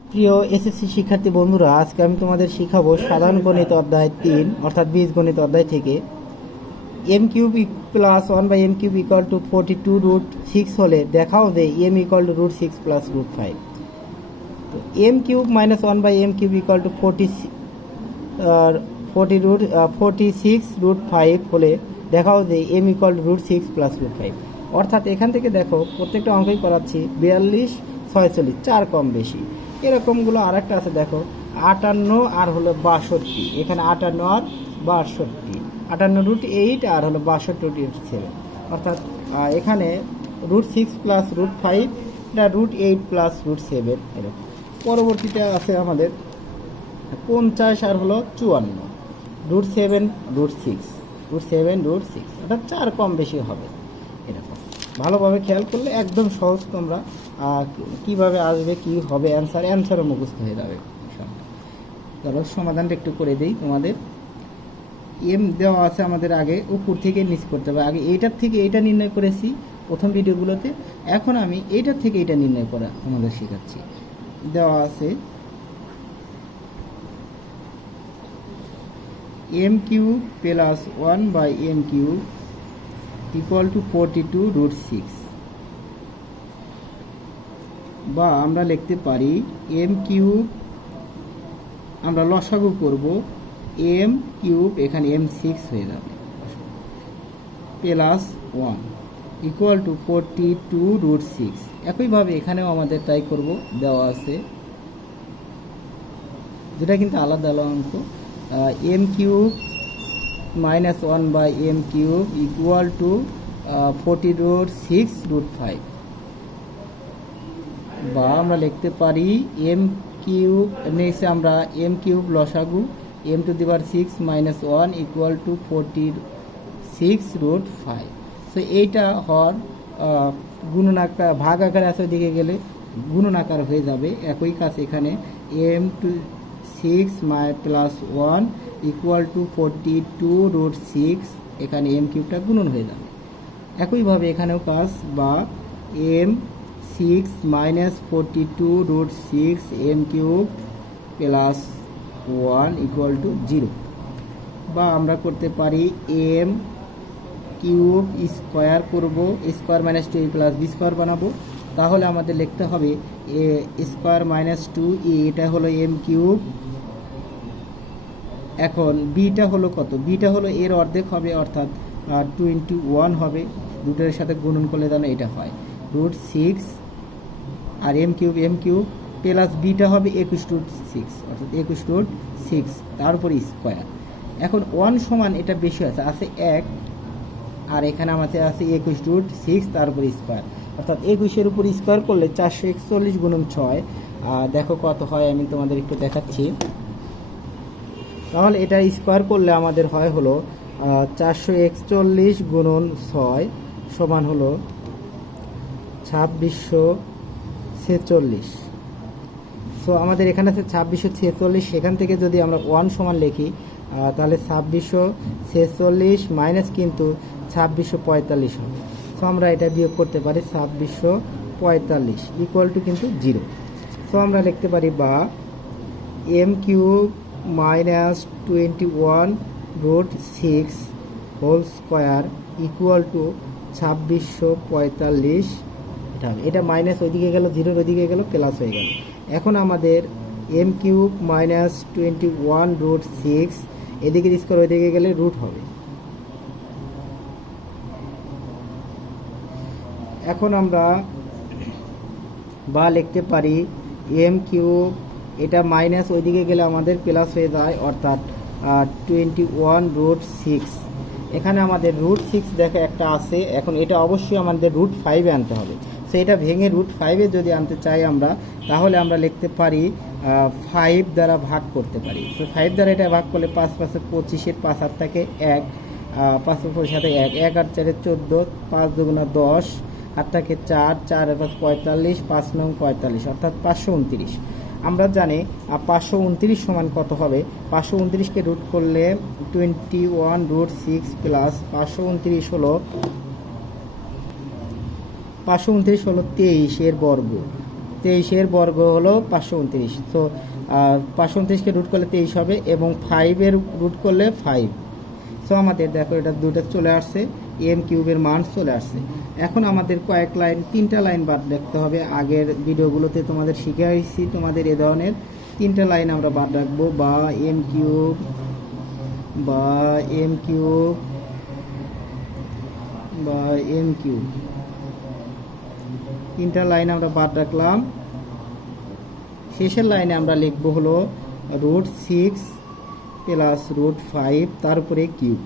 প্রিয় এসএসসি শিক্ষার্থী বন্ধুরা, আজকে আমি তোমাদের শিখাবো সাধারণ গণিত অধ্যায় 3 অর্থাৎ বীজগণিত অধ্যায় থেকে m cube plus 1/m cube equal to 42√6 হলে দেখাও যে m ইকুয়াল টু √6 প্লাস √5। তো m cube minus 1/m cube equal to 46√5 হলে দেখাও যে m ইকুয়াল টু √6 প্লাস √5। অর্থাৎ এখান থেকে দেখো প্রত্যেকটা অঙ্কই করাচ্ছি 42, 46, 4 কম বেশি এরকমগুলো। আর একটা আছে দেখো 58 আর হলো 62, এখানে 58 আর 62, 58√8 আর হলো 62√7, অর্থাৎ এখানে √6 প্লাস √5, এটা √8 প্লাস √7 এরকম। পরবর্তীতে আছে আমাদের 50 আর হলো 54, √7 √6 অর্থাৎ 4 কম বেশি হবে এরকম। ভালোভাবে খেয়াল করলে একদম সহজ, তোমরা কিভাবে আসবে কি হবে অ্যান্সারও মুখস্থ হয়ে যাবে। চলো সমাধানটা একটু করে দিই তোমাদের। এম দেওয়া আছে আমাদের, আগে উপর থেকে নিচ করতে হবে। আগে এইটার থেকে এইটা নির্ণয় করেছি প্রথম ভিডিওগুলোতে, এখন আমি এইটার থেকে এইটা নির্ণয় করা তোমাদের শেখাচ্ছি। দেওয়া আছে m cube plus 1/m cube equal to 42√6, বা আমরা লিখতে পারি m কিউব, আমরা লসাগু করব m কিউব, এখানে m6 হয়ে যাবে, প্লাস 1 ইকুয়াল টু 42√6। একইভাবে এখানেও আমাদের তাই করব, দেওয়া আছে, যেটা কিন্তু আলাদা আলাদা অঙ্ক। m cube minus 1/m cube equal to 40√6√5, বা আমরা লিখতে পারি m কিউব, নেক্সট আমরা m কিউব লসাগু m⁻6 minus 1 equal two 46√5। So এইটা হর গুণন আকার, ভাগ আকারে আছে, ওইদিকে গেলে গুণন আকার হয়ে যাবে। একই কাজ এখানে m6 প্লাস 1 ইকুয়াল টু 42√6, এখানে m কিউবটা গুণন হয়ে যাবে। একইভাবে এখানেও কাজ, বা m6 minus 42√6 m cube plus 1 equal to 0, বা আমরা করতে পারি m কিউব স্কোয়ার করব, square minus 2 plus B square বানাবো, তাহলে আমাদের লিখতে হবে এ স্কোয়ার মাইনাস 2, এটা হলো m কিউব। এখন বিটা হলো কত? বিটা হলো এর অর্ধেক হবে, অর্থাৎ 21 হবে। দুটোর সাথে গুণন করলে যেন এটা হয় √6, আর m কিউব প্লাস বিটা হবে 21√6, অর্থাৎ 21√6, তার উপর স্কোয়ার। এখন 1 সমান, এটা বেশি আছে 1, আর এখানে আমাদের আছে 21√6 তার উপর স্কোয়ার, অর্থাৎ 21-এর উপর স্কোয়ার করলে 441 গুণন 6, দেখো কত হয়, আমি তোমাদের একটু দেখাচ্ছি। তাহলে এটা স্কোয়ার করলে আমাদের হয় হলো 441 গুণন 6 সমান হলো 2646। সো আমাদের এখানে আছে 2646, সেখান থেকে যদি আমরা 1 সমান লিখি তাহলে 2646 মাইনাস কিন্তু 2645 হবে। সো আমরা এটা বিয়োগ করতে পারি 2645 ইকুয়াল টু কিন্তু 0। সো আমরা লিখতে পারি, বা m cube minus 21√6 whole square equal to 2645, এটা মাইনাস ওইদিকে গেল, 0 ওইদিকে গেল, প্লাস হয়ে গেল। এখন আমাদের m কিউব মাইনাস 21√6, এদিকে স্কোয়ার ওইদিকে গেলে রুট হবে। এখন আমরা বা লিখতে পারি m কিউব, এটা মাইনাস ওইদিকে গেলে আমাদের প্লাস হয়ে যায়, অর্থাৎ 21√6। এখানে আমাদের √6 দেখে একটা আছে, এখন এটা অবশ্যই আমাদের √5 আনতে হবে। সো এটা ভেঙে √5 যদি আনতে চাই আমরা, তাহলে আমরা লিখতে পারি 5 দ্বারা ভাগ করতে পারি। সো 5 দ্বারা এটা ভাগ করলে 5 5 25, 5 8 থাকে 1, 5 5 সাথে 1, 1 আর 4 14, 5 2 10, 8 থাকে 4, 4 আর 5 45, 5 9 45, অর্থাৎ 529। আমরা জানি 529 সমান কত হবে? 529কে রুট করলে 21√6 প্লাস 529 হলো 23 এর বর্গ, 23-এর বর্গ হলো 529। তো 529কে রুট করলে 23 হবে এবং 5-এর রুট করলে 5। সো আমাদের দেখো এটা দুটো চলে আসছে, এম কিউবের মান চলে আসছে। এখন আমাদের কয়েক লাইন, 3টা লাইন বাদ রাখতে হবে। আগের ভিডিওগুলোতে তোমাদের শিখিয়েছি তোমাদের এ ধরনের 3টা লাইন আমরা বাদ রাখবো, বা এম কিউব বা এম কিউব বা এম কিউব, 3টা লাইন আমরা বাদ রাখলাম। শেষের লাইনে আমরা লিখবো হলো √6 প্লাস √5 তার উপরে কিউব,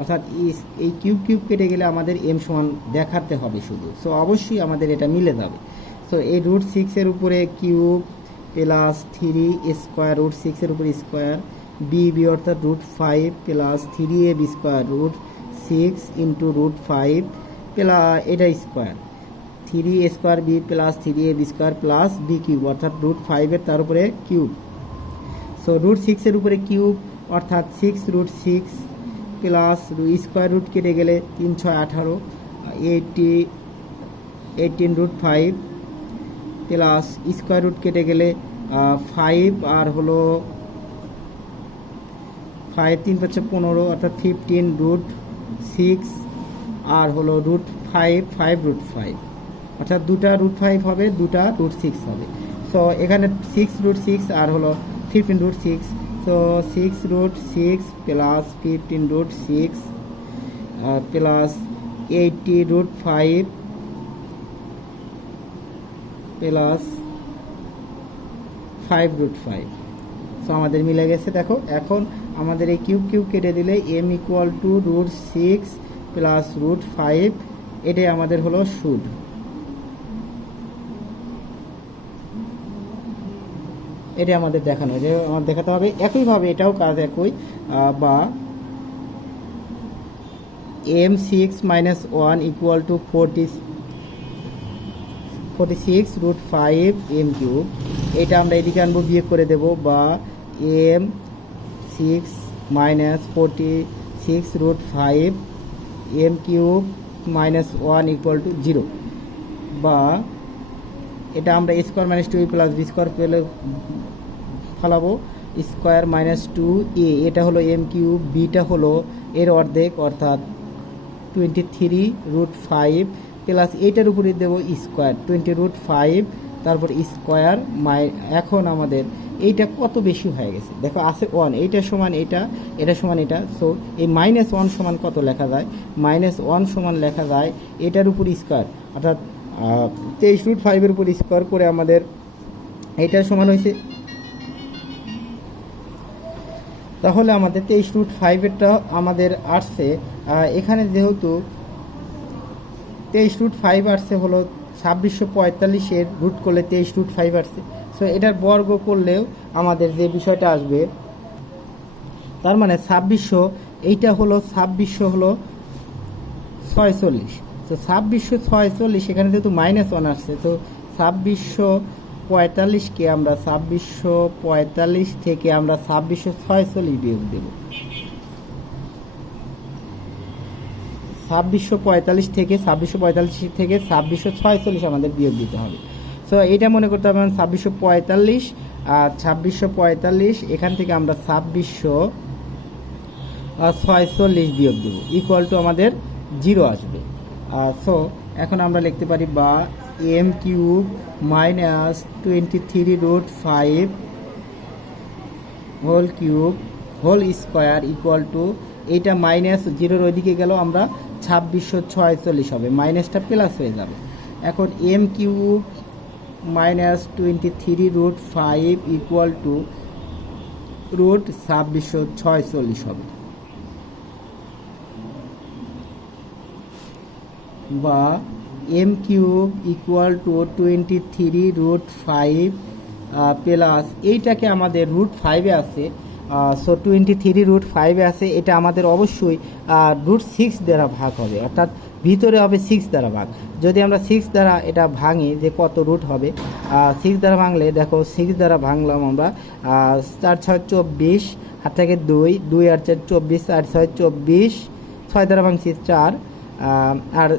অর্থাৎ এই কিউব কিউব কেটে গেলে আমাদের এম সমান দেখাতে হবে শুধু। সো অবশ্যই আমাদের এটা মিলে যাবে। সো এই √6-এর উপরে কিউব প্লাস 3 স্কোয়ার, √6-এর উপরে স্কোয়ার, বি অর্থাৎ √5 plus 3ab square, √6 into √5 plus এটা square, 3 square B plus 3ab স্কোয়ার প্লাস বি কিউব অর্থাৎ √5-এর তার উপরে কিউব। সো √6-এর উপরে কিউব অর্থাৎ 6√6 প্লাস স্কোয়ার রুট কেটে গেলে 3 6 18, 18√5 প্লাস স্কোয়ার রুট কেটে গেলে 5 আর হলো 5 3 5 15 অর্থাৎ 15√6 আর হলো √5 5√5 অর্থাৎ দুটা √5 হবে, দুটা √6 হবে। সো এখানে 6√6 আর হলো 15√6। So 6√6 plus 15√6 plus 80√5 plus 5√5। So আমাদের মিলে গেছে। দেখো এখন আমাদের এই কিউব কিউব কেটে দিলে m ইকুয়াল টু √6 প্লাস √5, এটাই আমাদের হলো সুদ। এটা আমাদের দেখানো, যে আমার দেখাতে হবে। একইভাবে এটাও কাজ একই, বা m6 - 1 equal two 46√5 m cube, এটা আমরা এদিকে আনবো, বিয়োগ করে দেব, বা m6 - 46√5 m cube -1 equal to 0, বা এটা আমরা স্কোয়ার -2 প্লাস বি স্কোয়ার পেলে ফেলাবো, স্কোয়ার -2a, এটা হলো এম কিউব, বিটা হলো এর অর্ধেক অর্থাৎ 23√5 প্লাস এইটার উপরে দেবো স্কোয়ার 20√5 তারপর স্কোয়ার। এখন আমাদের এইটা কত বেশি হয়ে গেছে, দেখো আছে 1, এইটা সমান এটা, এটা সমান এটা। সো এই -1 সমান কত লেখা যায়, -1 সমান লেখা যায় এটার উপর স্কোয়ার অর্থাৎ 23√5-এর উপর স্কোয়ার করে আমাদের এইটার সমান হয়েছে। তাহলে আমাদের 23√5-এরটা আমাদের আসছে, এখানে যেহেতু 23√5 আসছে হলো 2645-এর রুট করলে 23√5 আসছে। সো এটার বর্গ করলেও আমাদের যে বিষয়টা আসবে, তার মানে 2600, এইটা হলো 2600 হলো 46। তো 2646, এখানে যেহেতু -1 আসছে, তো 2645-কে আমরা 2645 থেকে আমরা 2646 বিয়োগ দেব। 2645 থেকে 2646 আমাদের বিয়োগ দিতে হবে। সো এটা মনে করতে হবে 2645 আর 2645, এখান থেকে আমরা 2646 বিয়োগ দেব, ইকুয়াল টু আমাদের 0 আসবে। সো এখন আমরা লিখতে পারি, বা m cube -23√5 whole cube whole square equal to, এইটা -0-এর ওইদিকে গেল আমরা 2646 হবে, মাইনাসটা প্লাস হয়ে যাবে। এখন m কিউব -23√5 ইকুয়াল টু √2646 হবে, বা m cube equal to 23√5 plus এইটাকে আমাদের √5-এ আছে। সো 23√5-এ আছে, এটা আমাদের অবশ্যই √6 দ্বারা ভাগ হবে, অর্থাৎ ভিতরে হবে 6 দ্বারা ভাগ। যদি আমরা 6 দ্বারা এটা ভাঙি যে কত রুট হবে, 6 দ্বারা ভাঙলে দেখো 6 দ্বারা ভাঙলাম আমরা, 4 6 24, হাত থেকে 2 2 আর 4 24, 4 6 24, 6 দ্বারা ভাঙছি 4, আর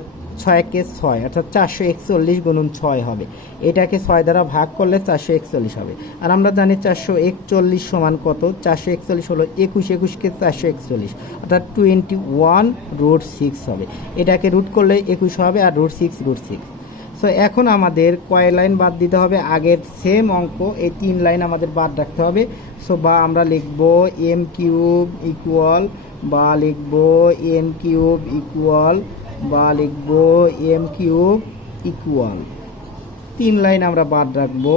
6 কে 6 অর্থাৎ 441 গুণন 6 হবে। এটাকে 6 দ্বারা ভাগ করলে 441 হবে। আর আমরা জানি 441 সমান কত? 441 হলো 21 কে 441 অর্থাৎ 21√6 হবে। এটাকে রুট করলে 21 হবে আর √6 সো এখন আমাদের কয় লাইন বাদ দিতে হবে? আগের সেম অঙ্ক এই 3 লাইন আমাদের বাদ রাখতে হবে। সো বা আমরা লিখব m কিউব ইকুয়াল, বা লিখব n কিউব ইকুয়াল, বা লিখব m কিউব ইকুয়াল 3 লাইন আমরা বাদ রাখবো।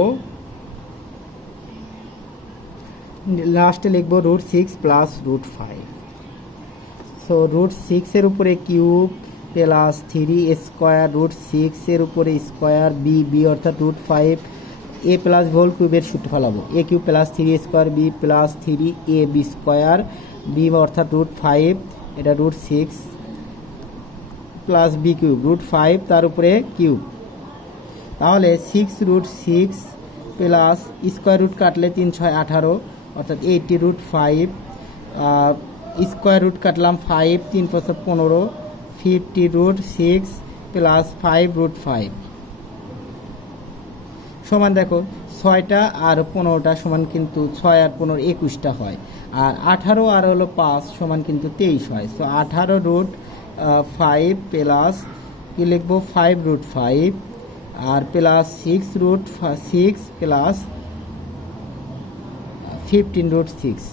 লাস্টে লিখব √6 প্লাস √5। সো √6 এর উপরে কিউব প্লাস 3 স্কোয়ার, √6 এর উপরে স্কোয়ার, বি অর্থাৎ √5, এ প্লাস হোল কিউবের সূত্র ফেলাবো, A cube plus 3 square B plus 3ab square, B অর্থাৎ √5, এটা √6 প্লাস বি কিউব √5 তার উপরে কিউব, তাহলে 6√6 প্লাস স্কোয়ার রুট কাটলে 3 6 18 অর্থাৎ 80√5, স্কোয়ার রুট কাটলাম 5, 3 5 15, 50√6 প্লাস 5√5 সমান দেখো 6টা আর 15টা সমান কিন্তু 6 আর 15 21টা হয়, আর 18 আর হলো 5 সমান কিন্তু 23 হয়। সো 18√5 প্লাস কি লিখবো 5√5 আর প্লাস 6√6 প্লাস 15√6।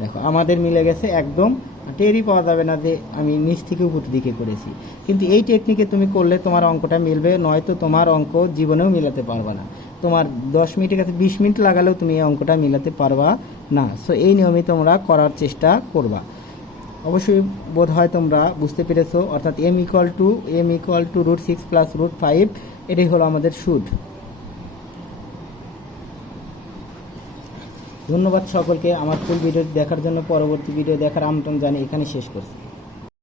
দেখো আমাদের মিলে গেছে একদম, টেরই পাওয়া যাবে না যে আমি নিচ থেকে উপর দিকে করেছি। কিন্তু এই টেকনিকে তুমি করলে তোমার অঙ্কটা মিলবে, নয়তো তোমার অঙ্ক জীবনেও মিলাতে পারবা না। তোমার 10 মিনিটের কাছে 20 মিনিট লাগালেও তুমি এই অঙ্কটা মিলাতে পারবা না। সো এই নিয়মে তোমরা করার চেষ্টা করবা। অবশ্যই বোধ হয় তোমরা বুঝতে পেরেছো, অর্থাৎ m ইকুয়াল টু √6 প্লাস √5 এটাই হলো আমাদের সুদ। ধন্যবাদ সকলকে আমার ফুল ভিডিও দেখার জন্য। পরবর্তী ভিডিও দেখার আমন্ত্রণ জানিয়ে এখানে শেষ করছি।